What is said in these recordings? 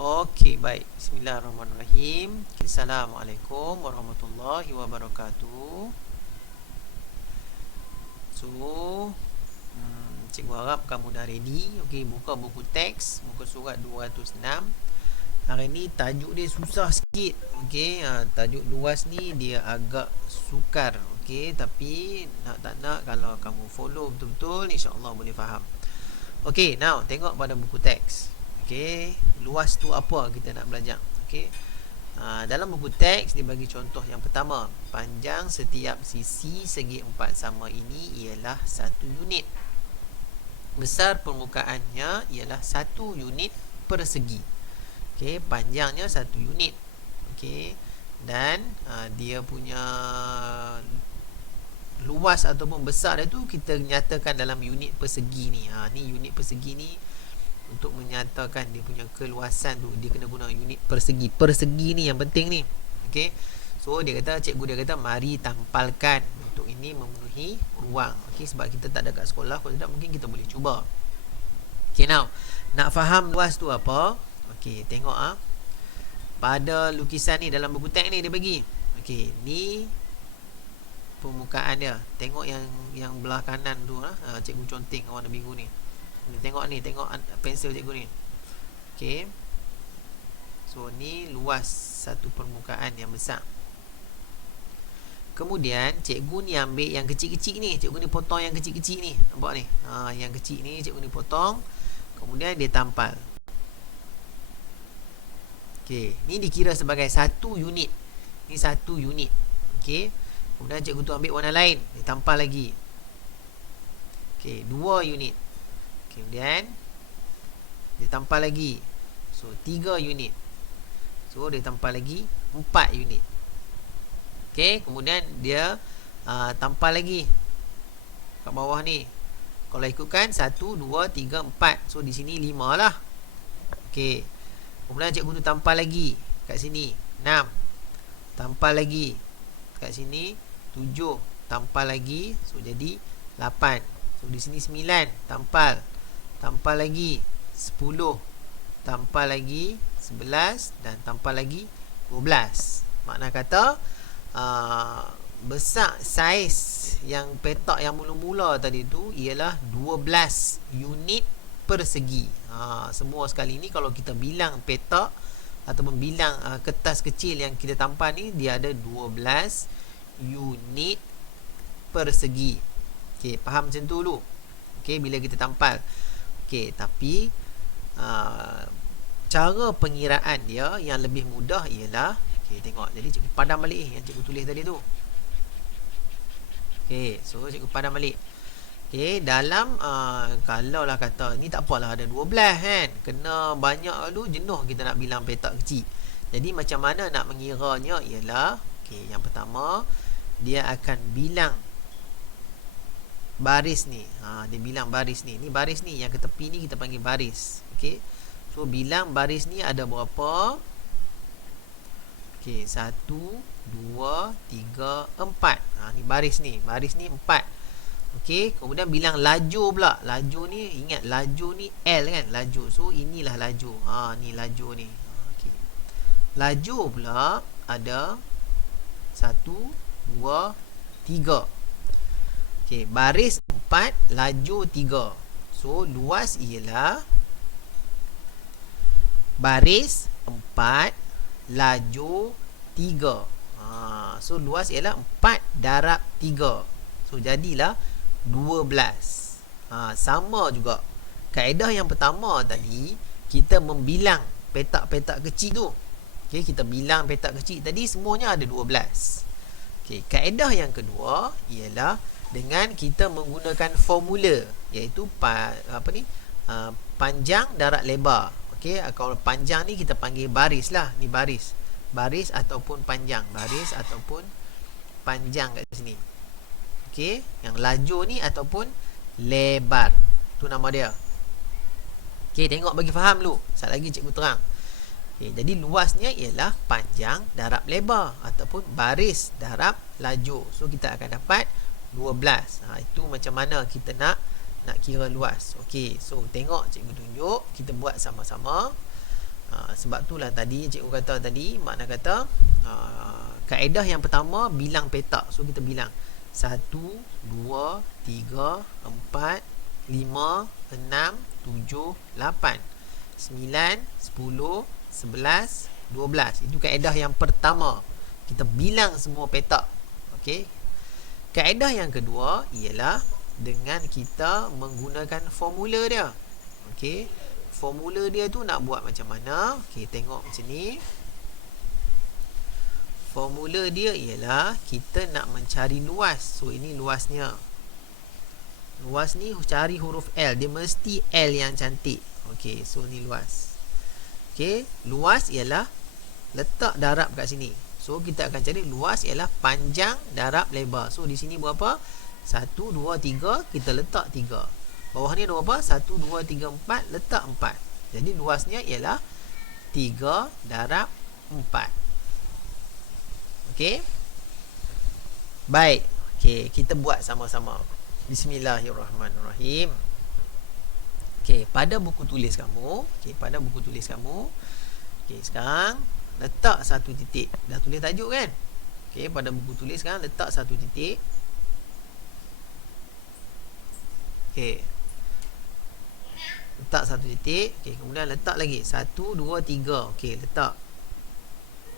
Okey, baik. Bismillahirrahmanirrahim. Assalamualaikum warahmatullahi wabarakatuh. So, cikgu harap kamu dah ready. Okey, buka buku teks, muka surat 206. Hari ni tajuk dia susah sikit. Okey, tajuk luas ni dia agak sukar. Okey, tapi nak tak nak kalau kamu follow betul-betul, insya-Allah boleh faham. Okey, now tengok pada buku teks. Okey, luas tu apa kita nak belajar. Okey. Dalam buku teks dia bagi contoh yang pertama. Panjang setiap sisi segi empat sama ini ialah 1 unit. Besar permukaannya ialah 1 unit persegi. Okey, panjangnya 1 unit. Okey. Dan dia punya luas ataupun besar dia tu kita nyatakan dalam unit persegi ni. Ni unit persegi ni untuk menyatakan dia punya keluasan tu dia kena guna unit persegi. Persegi ni yang penting ni. Okey. So cikgu dia kata mari tampalkan untuk ini memenuhi ruang. Okey, sebab kita tak ada kat sekolah, kalau tidak mungkin kita boleh cuba. Okey, now nak faham luas tu apa? Okey, tengok pada lukisan ni dalam buku teks ni dia bagi. Okey, ni permukaan dia. Tengok yang belah kanan tu cikgu conteng warna biru ni. Tengok pensel cikgu ni. Okey. So ni luas satu permukaan yang besar. Kemudian cikgu ni ambil yang kecil-kecil ni. Cikgu ni potong yang kecil-kecil ni. Nampak ni? Yang kecil ni cikgu ni potong. Kemudian dia tampal. Okey, ni dikira sebagai 1 unit. Ni 1 unit. Okey. Kemudian cikgu tu ambil warna lain, dia tampal lagi. Okey, 2 unit. Kemudian dia tampal lagi. So 3 unit. So dia tampal lagi 4 unit. Okey, kemudian dia tampal lagi kat bawah ni. Kalau ikutkan 1 2 3 4. So di sini 5 lah. Okey. Kemudian cikgu tu tampal lagi kat sini 6. Tampal lagi kat sini 7, tampal lagi, so jadi 8. So di sini 9, tampal lagi 10, tampal lagi 11 dan tampal lagi 12. Makna kata besar saiz yang petak yang mula-mula tadi tu ialah 12 unit persegi. Semua sekali ni kalau kita bilang petak ataupun bilang kertas kecil yang kita tampal ni, dia ada 12 unit persegi. Okey, faham macam tu dulu. Okey, bila kita tampal. Okey, tapi cara pengiraan dia yang lebih mudah ialah, okey, tengok. Jadi cikgu padam balik yang cikgu tulis tadi tu. Okey, so cikgu padam balik. Okey, dalam kalau lah kata ni tak apalah ada 12 kan. Kena banyak dulu, jenuh kita nak bilang petak kecil. Jadi macam mana nak mengiranya ialah, okey, yang pertama dia akan bilang baris ni. Dia bilang baris ni. Ni baris ni yang ke tepi ni kita panggil baris. Okey. So bilang baris ni ada berapa? Okey, 1 2 3 4. Ni baris ni. Baris ni 4. Okey, kemudian bilang laju pula. Laju ni, ingat laju ni L kan, laju. So inilah laju. Ni laju ni. Okey. Laju pula ada 1 2 3. Okey, baris 4, laju 3. So luas ialah baris 4, laju 3. So luas ialah 4 darab 3. So jadilah 12. Sama juga. Kaedah yang pertama tadi kita membilang petak-petak kecil tu. Okey, kita bilang petak kecil tadi semuanya ada 12. Okey, kaedah yang kedua ialah dengan kita menggunakan formula, iaitu panjang darab lebar. Okey, kalau panjang ni kita panggil baris lah. Ni baris. Baris ataupun panjang. Baris ataupun panjang kat sini. Okey, yang laju ni ataupun lebar. Tu nama dia. Okey, tengok bagi faham dulu. Sekali lagi cikgu terang. Okay, jadi luasnya ialah panjang darab lebar ataupun baris darab laju. So kita akan dapat 12. Itu macam mana kita nak kira luas. Okey, so tengok cikgu tunjuk, kita buat sama-sama. Sebab itulah tadi cikgu kata tadi, makna kata kaedah yang pertama bilang petak. So kita bilang 1, 2, 3, 4, 5, 6, 7, 8, 9, 10, 11, 12. Itu kaedah yang pertama. Kita bilang semua petak. Okey. Kaedah yang kedua ialah dengan kita menggunakan formula dia. Okey. Formula dia tu nak buat macam mana? Okey, tengok macam ni. Formula dia ialah kita nak mencari luas. So ini luasnya. Luas ni cari huruf L. Dia mesti L yang cantik. Okey, so ni luas. Okey, luas ialah letak darab kat sini. So kita akan cari luas ialah panjang darab lebar. So di sini berapa? 1, 2, 3, kita letak 3. Bawah ni ada berapa? 1, 2, 3, 4, letak 4. Jadi luasnya ialah 3 darab 4. Okey. Baik. Okey, kita buat sama-sama. Bismillahirrahmanirrahim. Okey, pada buku tulis kamu, okey, sekarang letak satu titik. Dah tulis tajuk kan? Okey, pada buku tulis sekarang letak satu titik. Okey. Letak satu titik. Okey, kemudian letak lagi 1, 2, 3. Okey, letak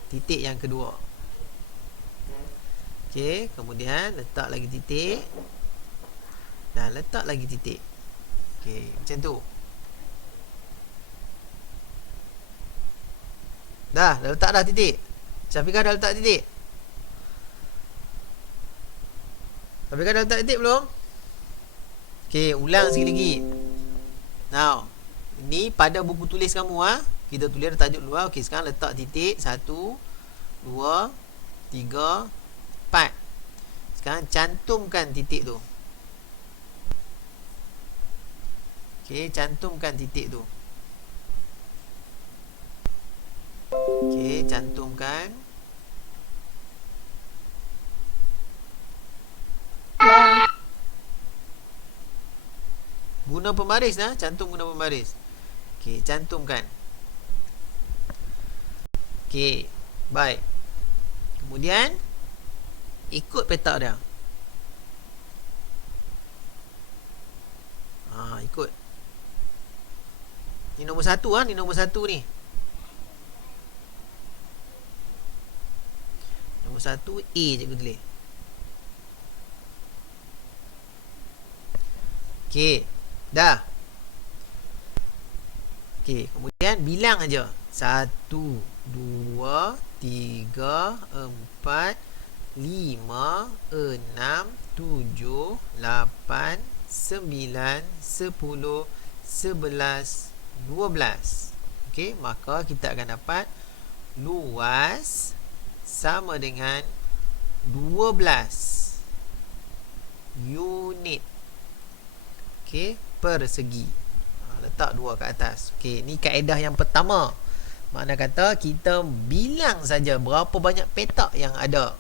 titik yang kedua. Okey, kemudian letak lagi titik. Dan letak lagi titik. Okey, macam tu. Dah letak dah titik. Syafiqah dah letak titik? Syafiqah dah letak titik belum? Okey, ulang sekali lagi. Now, ni pada buku tulis kamu kita tulis tajuk luar. Okey, sekarang letak titik 1, 2, 3, 4. Sekarang cantumkan titik tu. Okey, cantumkan titik tu. Okey, cantumkan. Guna pembaris cantum guna pembaris. Okey, cantumkan. Okey, baik. Kemudian ikut petak dia. Ikut. Ni nombor 1 ni nombor 1 ni. Nombor 1 A cikgu tulis. Okey, dah. Okey, kemudian bilang aja. 1, 2, 3, 4, 5, 6, 7, 8, 9, 10, 11, 12. Okey, maka kita akan dapat luas sama dengan 12 unit. Okey, persegi. Letak 2 kat atas. Okey, ni kaedah yang pertama. Makna kata kita bilang saja berapa banyak petak yang ada.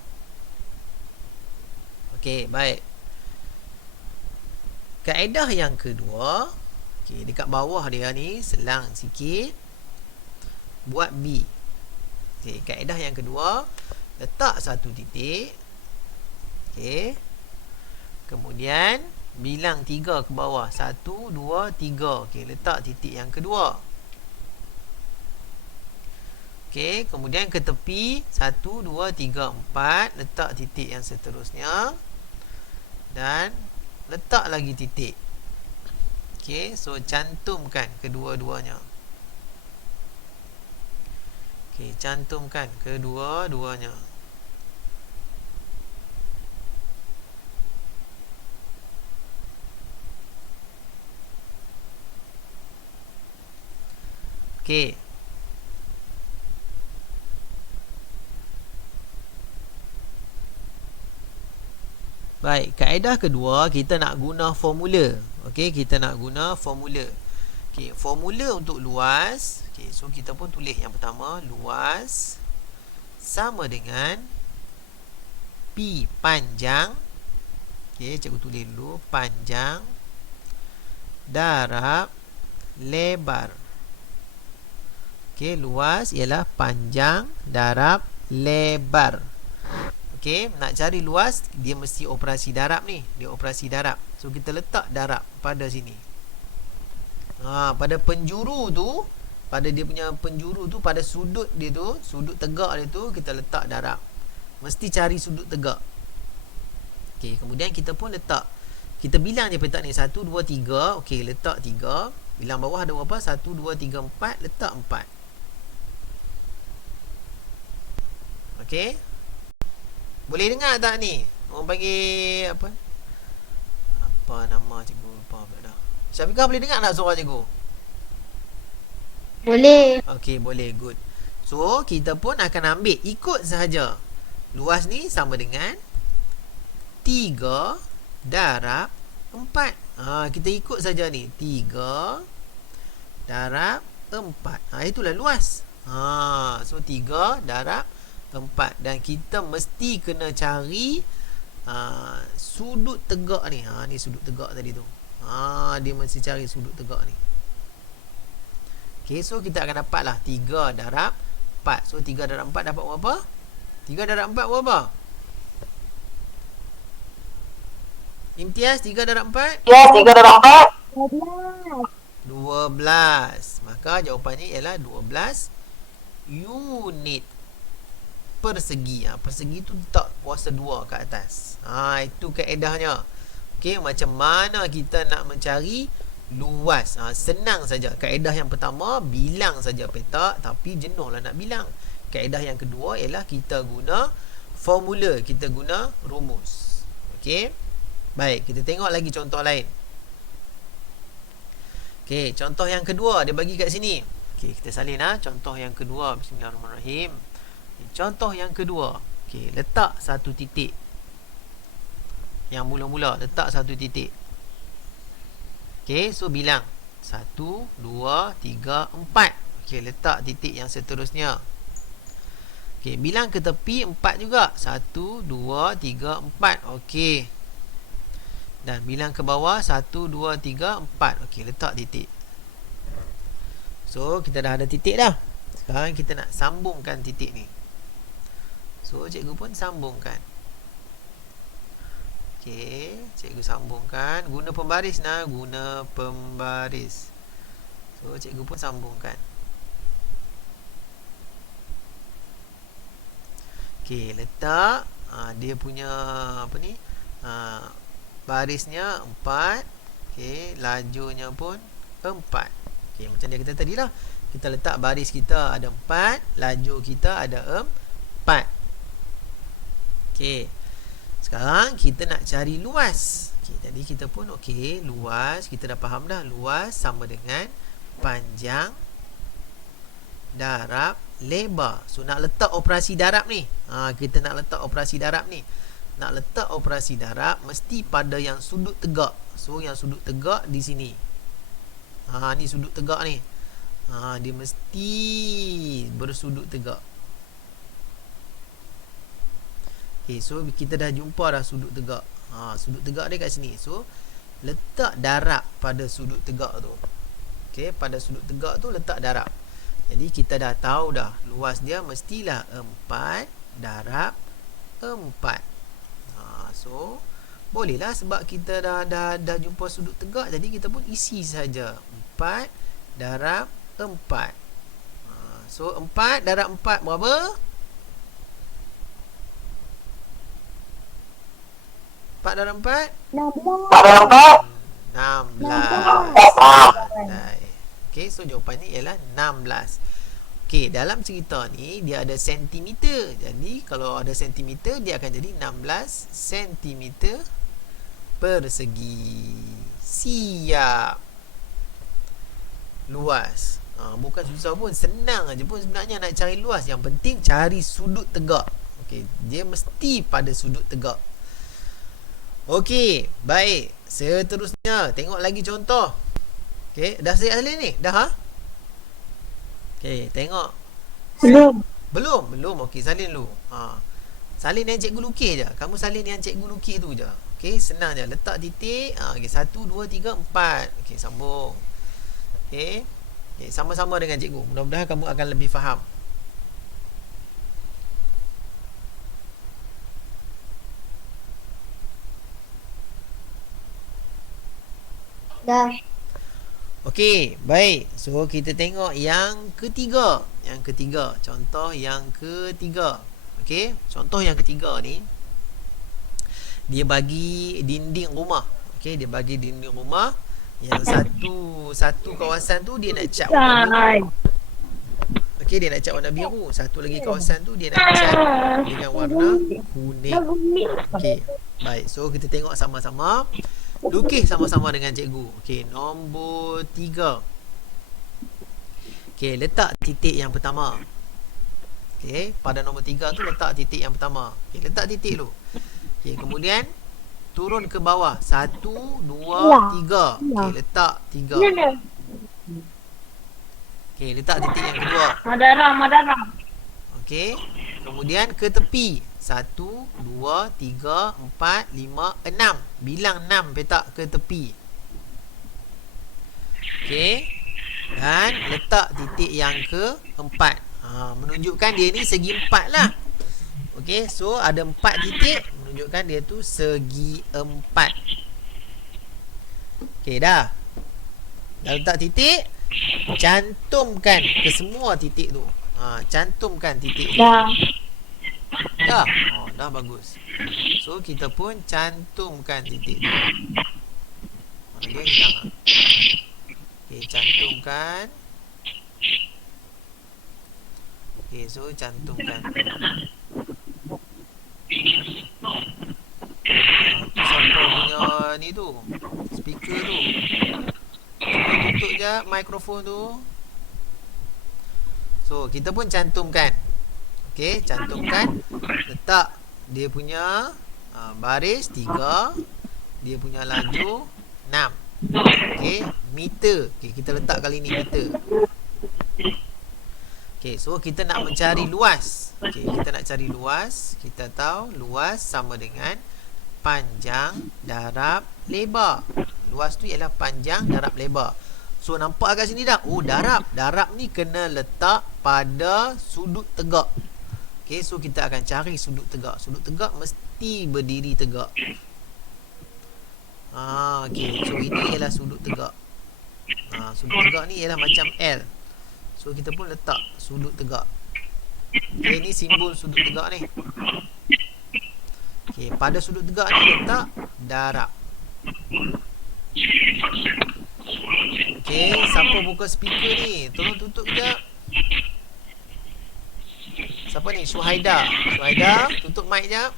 Okey, baik. Kaedah yang kedua, okey, dekat bawah dia ni selang sikit. Buat B. Okey, kaedah yang kedua, letak satu titik. Okey. Kemudian bilang 3 ke bawah. 1, 2, 3. Okey, letak titik yang kedua. Okey, kemudian ke tepi 1, 2, 3, 4. Letak titik yang seterusnya. Dan letak lagi titik. Okey, so cantumkan kedua-duanya. Okey, cantumkan kedua-duanya. Okey. Baik, kaedah kedua kita nak guna formula. Okey, kita nak guna formula. Okey, formula untuk luas. Okey, so kita pun tulis yang pertama, luas sama dengan P panjang. Okey, cikgu tulis dulu, panjang darab lebar. Okey, luas ialah panjang darab lebar. Okey, nak cari luas dia mesti operasi darab ni. Dia operasi darab. So kita letak darab pada sini. Pada penjuru tu, pada dia punya penjuru tu, pada sudut dia tu, sudut tegak dia tu, kita letak darab. Mesti cari sudut tegak. Okey, kemudian kita pun letak. Kita bilang je petak ni 1 2 3. Okey, letak 3. Bilang bawah ada berapa? 1 2 3 4, letak 4. Okey. Boleh dengar tak ni? Orang panggil apa? Apa nama cikgu? Lupa pula dah. Syafiqah boleh dengar tak suara cikgu? Boleh. Okey, boleh. Good. So, kita pun akan ambil ikut sahaja. Luas ni sama dengan 3 darab 4. Kita ikut saja ni. 3 darab 4. Itulah luas. So 3 darab 4. Dan kita mesti kena cari sudut tegak ni. Ni sudut tegak tadi tu. Dia mesti cari sudut tegak ni. Okay, so kita akan dapat lah 3 darab 4. So 3 darab 4 dapat berapa? 3 darab 4 berapa? Imtiaz, 3 darab 4? Ya, 3 darab 4. 12. Maka jawapannya ialah 12 unit persegi. Persegi tu letak kuasa 2 kat atas. Itu kaedahnya. Okey, macam mana kita nak mencari luas? Senang saja. Kaedah yang pertama, bilang saja petak, tapi jenuhlah nak bilang. Kaedah yang kedua ialah kita guna formula, kita guna rumus. Okey. Baik, kita tengok lagi contoh lain. Okey, contoh yang kedua dia bagi kat sini. Okey, kita salin contoh yang kedua. Bismillahirrahmanirrahim. Contoh yang kedua. Okey, letak satu titik. Yang mula-mula letak satu titik. Okey, so bilang 1 2 3 4. Okey, letak titik yang seterusnya. Okey, bilang ke tepi 4 juga. 1 2 3 4. Okey. Dan bilang ke bawah 1 2 3 4. Okey, letak titik. So, kita dah ada titik dah. Sekarang kita nak sambungkan titik ni. So, cikgu pun sambungkan. Okey, cikgu sambungkan. Guna pembaris nah, guna pembaris. So, cikgu pun sambungkan. Okey, letak dia punya apa ni? Barisnya 4. Okey, lajunya pun 4. Okey, macam dia kata tadi lah. Kita letak baris kita ada 4, laju kita ada 4. Okey. Sekarang kita nak cari luas. Okey, jadi kita pun okey, luas kita dah faham dah. Luas sama dengan panjang darab lebar. So nak letak operasi darab ni. Kita nak letak operasi darab ni. Nak letak operasi darab mesti pada yang sudut tegak. So yang sudut tegak di sini. Ni sudut tegak ni. Dia mesti bersudut tegak. Okay, so kita dah jumpa dah sudut tegak. Sudut tegak dia kat sini. So letak darab pada sudut tegak tu. Okay, pada sudut tegak tu letak darab. Jadi kita dah tahu dah luas dia mestilah 4 darab 4. So bolehlah sebab kita dah jumpa sudut tegak, jadi kita pun isi saja 4 darab 4. So 4 darab 4 berapa? 4 darab 4? 16. 16. Okey, so jawapannya ialah 16. Okey, dalam cerita ni dia ada sentimeter. Jadi kalau ada sentimeter dia akan jadi 16 sentimeter persegi. Siap. Luas. Bukan susah pun, senang aja pun sebenarnya nak cari luas. Yang penting cari sudut tegak. Okey, dia mesti pada sudut tegak. Okey, baik. Seterusnya, tengok lagi contoh. Okey, dah siap salin ni? Dah Okey, tengok. Belum. Okey, salin dulu. Salin yang cikgu lukis je. Kamu salin yang cikgu lukis tu je. Okey, senang je. Letak titik. Okey, 1 2 3 4. Okey, sambung. Okey. Okay, sama-sama dengan cikgu. Mudah-mudahan kamu akan lebih faham. Dah. Okey, baik. So kita tengok yang ketiga. Yang ketiga, contoh yang ketiga. Okey, contoh yang ketiga ni dia bagi dinding rumah. Okey, dia bagi dinding rumah yang satu kawasan tu dia nak cat warna biru. Okey, dia nak cat warna biru. Satu lagi kawasan tu dia nak cat dengan warna kuning. Okey, baik. So kita tengok sama-sama. Lukis sama-sama dengan cikgu. Okey, nombor 3. Okey, letak titik yang pertama. Okey, pada nombor 3 tu letak titik yang pertama. Okey, letak titik dulu. Okey, kemudian turun ke bawah. 1, 2, 3. Okey, letak 3. Okey, letak titik yang kedua. Madara. Okey, kemudian ke tepi. 1, 2, 3, 4, 5, 6. Bilang 6 petak ke tepi. Okey. Dan letak titik yang ke-4. Menunjukkan dia ni segi 4 lah. Okey, so ada 4 titik, menunjukkan dia tu segi 4. Okey, dah. Dah letak titik, cantumkan ke semua titik tu. Cantumkan titik tu. Dah. Dah bagus. So kita pun cantumkan titik tu. Mana dia hilang. Okey, cantumkan. Okey, so cantumkan. Tu siapa punya ni tu? Speaker tu. Cuba tutup je mikrofon tu. So kita pun cantumkan. Okey, cantumkan. Letak dia punya baris 3. Dia punya laju 6. Okey, meter. Okey, kita letak kali ni meter. Okey, so kita nak mencari luas. Okey, kita nak cari luas. Kita tahu luas sama dengan panjang darab lebar. Luas tu ialah panjang darab lebar. So nampak kat sini dah. Oh, darab. Darab ni kena letak pada sudut tegak. Okey, so kita akan cari sudut tegak. Sudut tegak mesti berdiri tegak. Okey, so ini ialah sudut tegak. Sudut tegak ni ialah macam L. So kita pun letak sudut tegak. Okey, ni simbol sudut tegak ni. Okey, pada sudut tegak ni letak darab. Okey, siapa buka speaker ni? Tolong tutup kejap. Siapa ni? Suhaida. Suhaida, tutup mic jap.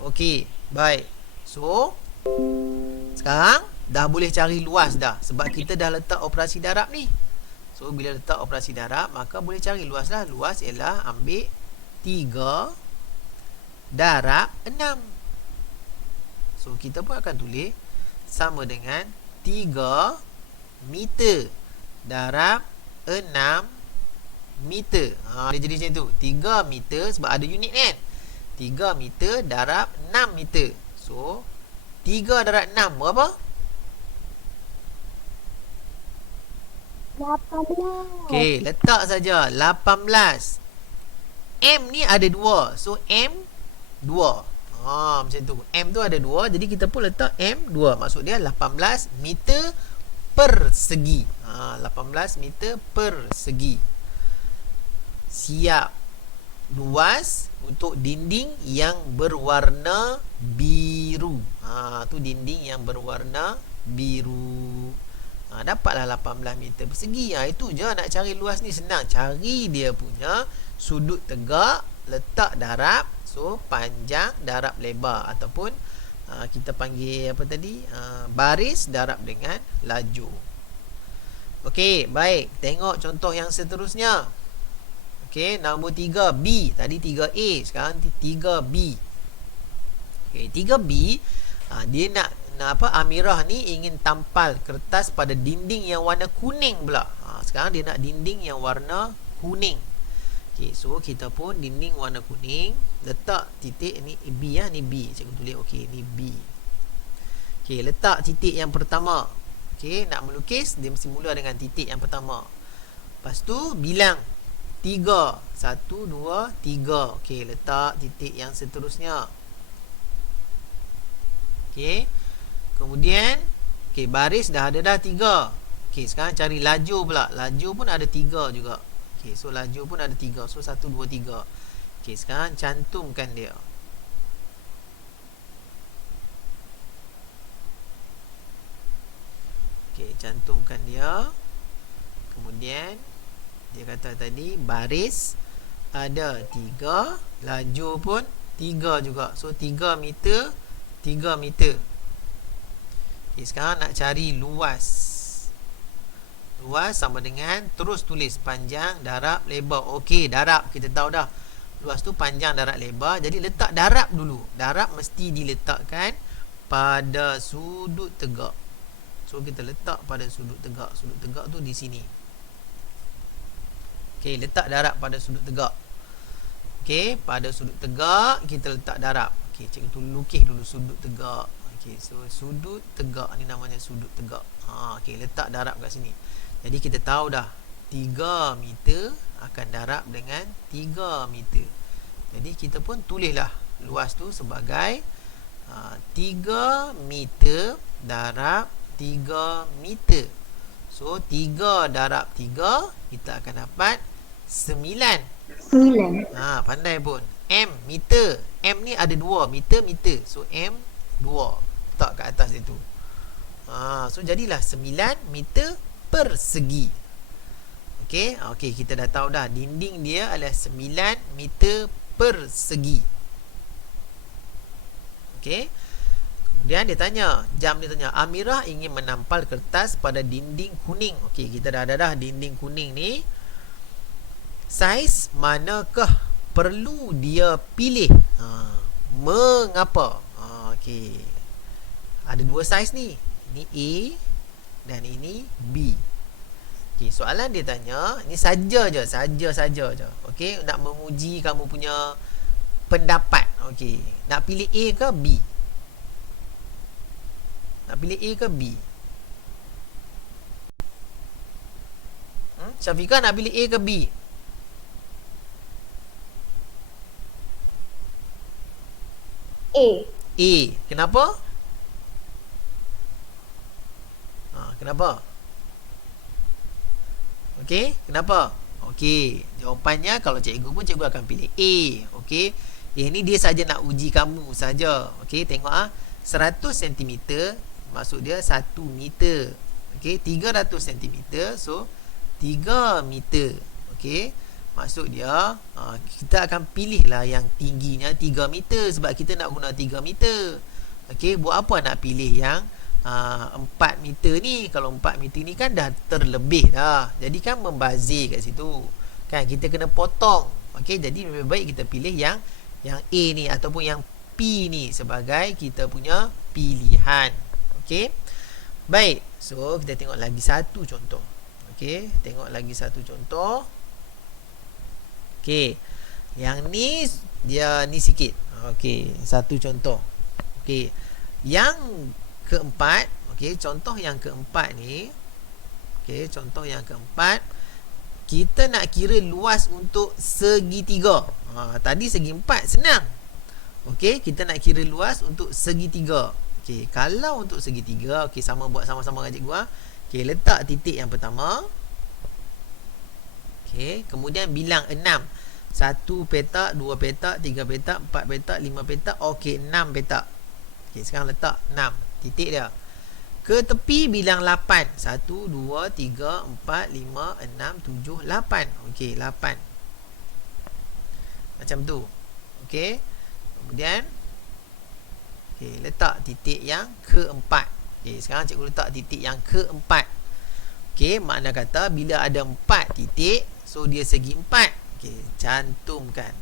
Okey, baik. So, sekarang dah boleh cari luas dah. Sebab kita dah letak operasi darab ni. So, bila letak operasi darab, maka boleh cari luas dah. Luas ialah ambil 3 darab 6. So, kita pun akan tulis sama dengan 3 meter darab 6 meter. Dia jadi macam tu. 3 meter sebab ada unit kan. 3 meter darab 6 meter. So 3 darab 6 berapa? 18. Okey, letak saja 18. M ni ada 2. So M 2. Macam tu. M tu ada 2. Jadi kita pun letak M 2. Maksud dia 18 meter persegi. 18 meter persegi. Siap. Luas untuk dinding yang berwarna biru. Tu dinding yang berwarna biru. Dapatlah 18 meter persegi. Itu je nak cari luas ni senang. Cari dia punya sudut tegak, letak darab. So panjang darab lebar ataupun kita panggil apa tadi? Baris darab dengan laju. Okey, baik. Tengok contoh yang seterusnya. Okey, nombor 3 B. Tadi 3A, sekarang 3B. Okey, 3B dia nak apa? Amirah ni ingin tampal kertas pada dinding yang warna kuning pula. Sekarang dia nak dinding yang warna kuning. Okey, so kita pun dinding warna kuning, letak titik ni B ni B. Cikgu tulis okey, ni B. Okey, letak titik yang pertama. Okey, nak melukis dia mesti mula dengan titik yang pertama. Lepas tu bilang 3. 1 2 3. Okey, letak titik yang seterusnya. Okey. Kemudian baris dah ada dah 3. Okey, sekarang cari laju pula. Laju pun ada 3 juga. Okey, so laju pun ada 3. So 1 2 3. Okey, sekarang cantumkan dia. Okey, cantumkan dia. Kemudian dia kata tadi baris ada 3, laju pun 3 juga. So 3 meter, 3 meter. Okay, sekarang nak cari luas. Luas sama dengan terus tulis panjang, darab, lebar. Okey, darab kita tahu dah. Luas tu panjang, darab, lebar. Jadi letak darab dulu. Darab mesti diletakkan pada sudut tegak. So kita letak pada sudut tegak. Sudut tegak tu di sini. Okey, letak darab pada sudut tegak. Okey, pada sudut tegak kita letak darab. Okey, cikgu tu lukis dulu sudut tegak. Okey, so sudut tegak ni namanya sudut tegak. Okey, letak darab kat sini. Jadi kita tahu dah 3 meter akan darab dengan 3 meter. Jadi kita pun tulislah luas tu sebagai 3 meter darab 3 meter. So 3 darab 3 kita akan dapat 9. Pandai pun. M meter. M ni ada 2 meter meter. So M 2. Letak kat atas dia tu. So jadilah 9 meter persegi. Okey, kita dah tahu dah dinding dia adalah 9 meter persegi. Okey. Kemudian dia tanya, Amirah ingin menampal kertas pada dinding kuning. Okey, kita dah ada dah dinding kuning ni. Saiz manakah perlu dia pilih? Mengapa? Okey. Ada 2 saiz ni. Ini A dan ini B. Okey, soalan dia tanya, ni saja je. Okey, nak menguji kamu punya pendapat. Okey, nak pilih A ke B? Nak pilih A ke B? Syafiqah nak pilih A ke B? A. Kenapa? Kenapa? Okey, kenapa? Okey, jawapannya kalau cikgu pun cikgu akan pilih A. Okey. Ini dia saja nak uji kamu saja. Okey, tengok 100 cm maksud dia 1 meter. Okey, 300 cm so 3 meter. Okey. Maksud dia kita akan pilih lah yang tingginya 3 meter sebab kita nak guna 3 meter. Okey, buat apa nak pilih yang 4 meter ni? Kalau 4 meter ni kan dah terlebih dah. Jadi kan membazir kat situ. Kan kita kena potong. Okey, jadi lebih baik kita pilih yang A ni ataupun yang P ni sebagai kita punya pilihan. Okey. Baik. So kita tengok lagi satu contoh. Okey, tengok lagi satu contoh. Okey. Yang ni dia ni sikit. Okey, satu contoh. Okey. Yang keempat, okey, contoh yang keempat ni. Okey, contoh yang keempat, kita nak kira luas untuk segitiga. Tadi segi empat senang. Okey, kita nak kira luas untuk segitiga. Okey, kalau untuk segitiga, okey, buat sama-sama dengan cikgu. Okey, letak titik yang pertama. Okey, kemudian bilang 6. 1 petak, 2 petak, 3 petak, 4 petak, 5 petak. Okey, 6 petak. Okey, sekarang letak 6 titik dia. Ke tepi bilang 8. 1 2 3 4 5 6 7 8. Okey, 8. Macam tu. Okey. Kemudian letak titik yang keempat. Okey, sekarang cikgu letak titik yang keempat. Okey, makna kata bila ada 4 titik, so dia segi 4. Okey, cantumkan.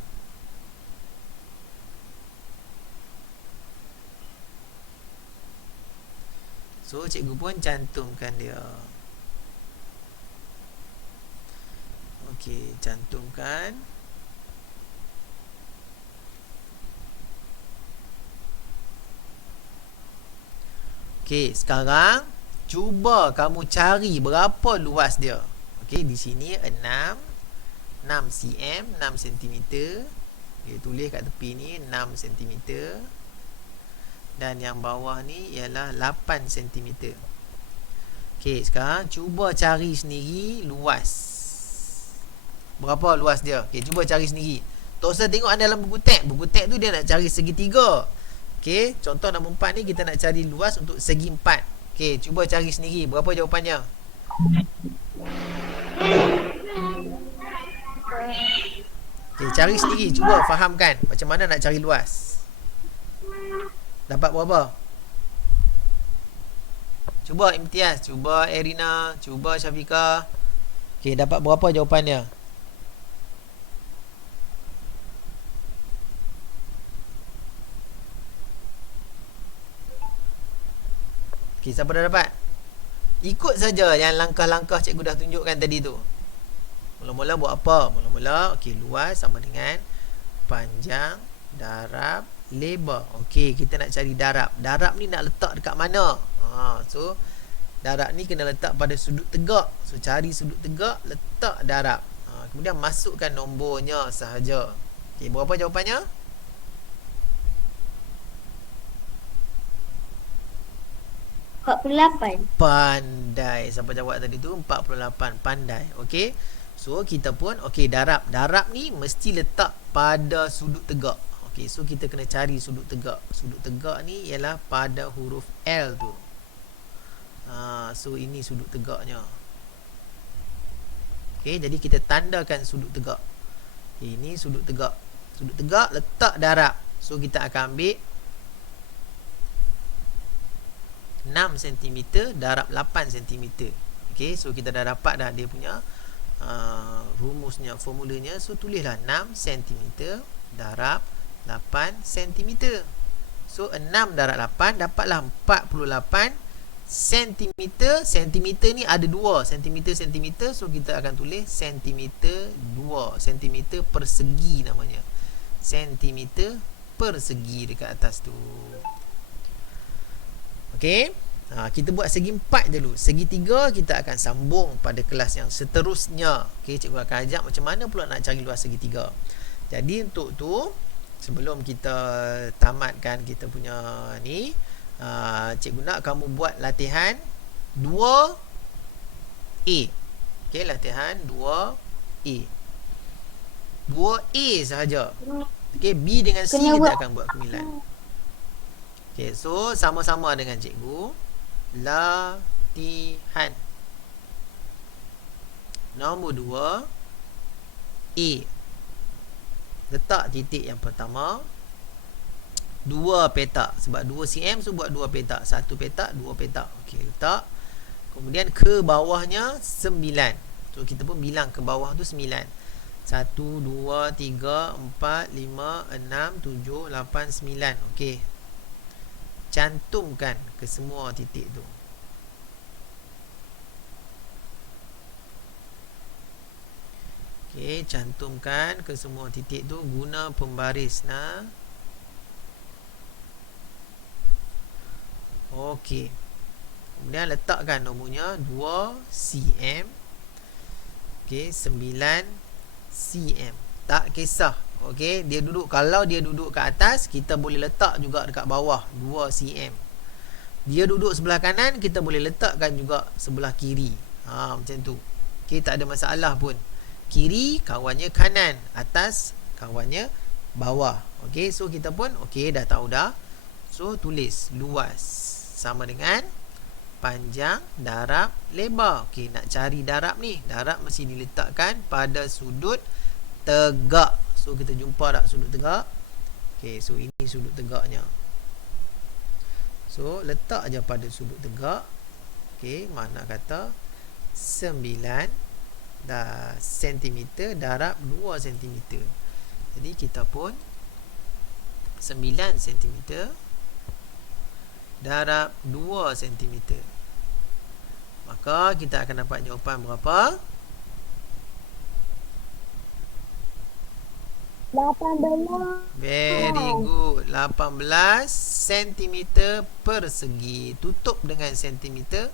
So cikgu pun cantumkan dia. Okey, cantumkan. Okey, sekarang Cuba kamu cari berapa luas dia. Okey, di sini 6 cm, 6 cm. Dia tulis kat tepi ni 6 cm. Dan yang bawah ni ialah 8 cm. Okey, sekarang cuba cari sendiri luas. Berapa luas dia? Okey, cuba cari sendiri. Tok Ustaz tengok anda dalam buku teks. Buku teks tu dia nak cari segitiga. Okey, contoh nombor 4 ni kita nak cari luas untuk segi 4. Okey, cuba cari sendiri. Berapa jawapannya? Okey, cari sendiri. Cuba fahamkan macam mana nak cari luas. Dapat berapa? Cuba Imtiaz, cuba Erina, cuba Syafiqah. Okey, dapat berapa jawapannya? Okey, siapa dah dapat? Ikut saja yang langkah-langkah cikgu dah tunjukkan tadi tu. Mula-mula buat apa? Mula-mula, okey, luas sama dengan panjang darab lebar. Okey, kita nak cari darab. Darab ni nak letak dekat mana? So darab ni kena letak pada sudut tegak. So cari sudut tegak, letak darab. Kemudian masukkan nombornya sahaja. Okey, berapa jawapannya? Pandai. Siapa jawab tadi tu? 48. Pandai. Okey. So kita pun okey, darab. Darab ni mesti letak pada sudut tegak. Okey, so kita kena cari sudut tegak. Sudut tegak ni ialah pada huruf L tu. So ini sudut tegaknya. Okey, jadi kita tandakan sudut tegak. Ini sudut tegak. Sudut tegak letak darab. So kita akan ambil 6 cm darab 8 cm. Okey, so kita dah dapat dah dia punya rumusnya, formulanya. So tulislah 6 cm darab 8 cm. So 6 darab 8 dapatlah 48 cm. Centimeter ni ada 2 cm. So kita akan tulis centimeter 2. Centimeter persegi namanya. Centimeter persegi dekat atas tu. Okey, kita buat segi 4 dulu. Segi 3 kita akan sambung pada kelas yang seterusnya. Okey, cikgu akan ajak macam mana pula nak cari luas segi 3. Jadi untuk tu, sebelum kita tamatkan kita punya ni, cikgu nak kamu buat latihan 2A. Okey, latihan 2A. 2A sahaja. Okey, B dengan C kita akan buat kemilan. Okay, so sama-sama dengan cikgu. Latihan nombor 2 A. Letak titik yang pertama 2 petak. Sebab 2 cm, so buat 2 petak. 1 petak, 2 petak. Okay, letak. Kemudian ke bawahnya 9. So kita pun bilang ke bawah tu 9. 1, 2, 3, 4, 5, 6, 7, 8, 9. Okay, cantumkan ke semua titik tu. Okey, cantumkan ke semua titik tu guna pembaris. Okey. Kemudian letakkan nomornya 2 cm. Okey, 9 cm. Tak kisah. Okey, dia duduk, kalau dia duduk ke atas, kita boleh letak juga dekat bawah 2 cm. Dia duduk sebelah kanan, kita boleh letakkan juga sebelah kiri. Macam tu. Okey, tak ada masalah pun. Kiri kawannya kanan, atas kawannya bawah. Okey, so kita pun okey, dah tahu dah. So tulis luas sama dengan panjang darab lebar. Okey, nak cari darab ni, darab mesti diletakkan pada sudut tegak. So kita jumpa tak sudut tegak? Okey, so ini sudut tegaknya. So letak aja pada sudut tegak. Okey, mana kata 9 cm darab 2 cm. Jadi kita pun 9 cm darab 2 cm. Maka kita akan dapat jawapan berapa? 18. Very good. 18 cm persegi. Tutup dengan centimeter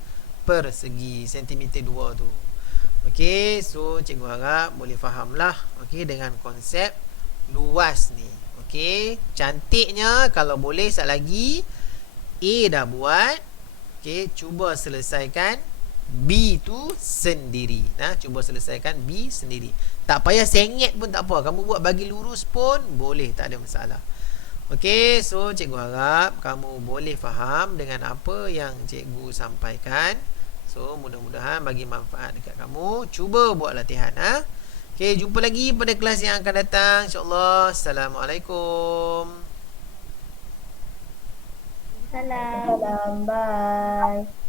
persegi sentimeter 2 tu. Okey, so cikgu harap boleh fahamlah okey dengan konsep luas ni. Okey, cantiknya kalau boleh sekali lagi A dah buat. Okey, cuba selesaikan B tu sendiri. Nah, cuba selesaikan B sendiri. Tak payah sengit pun tak apa. Kamu buat bagi lurus pun boleh, tak ada masalah. Okey, so cikgu harap kamu boleh faham dengan apa yang cikgu sampaikan. So, mudah-mudahan bagi manfaat dekat kamu. Cuba buat latihan. Okey, jumpa lagi pada kelas yang akan datang. InsyaAllah. Assalamualaikum. Salam. Bye.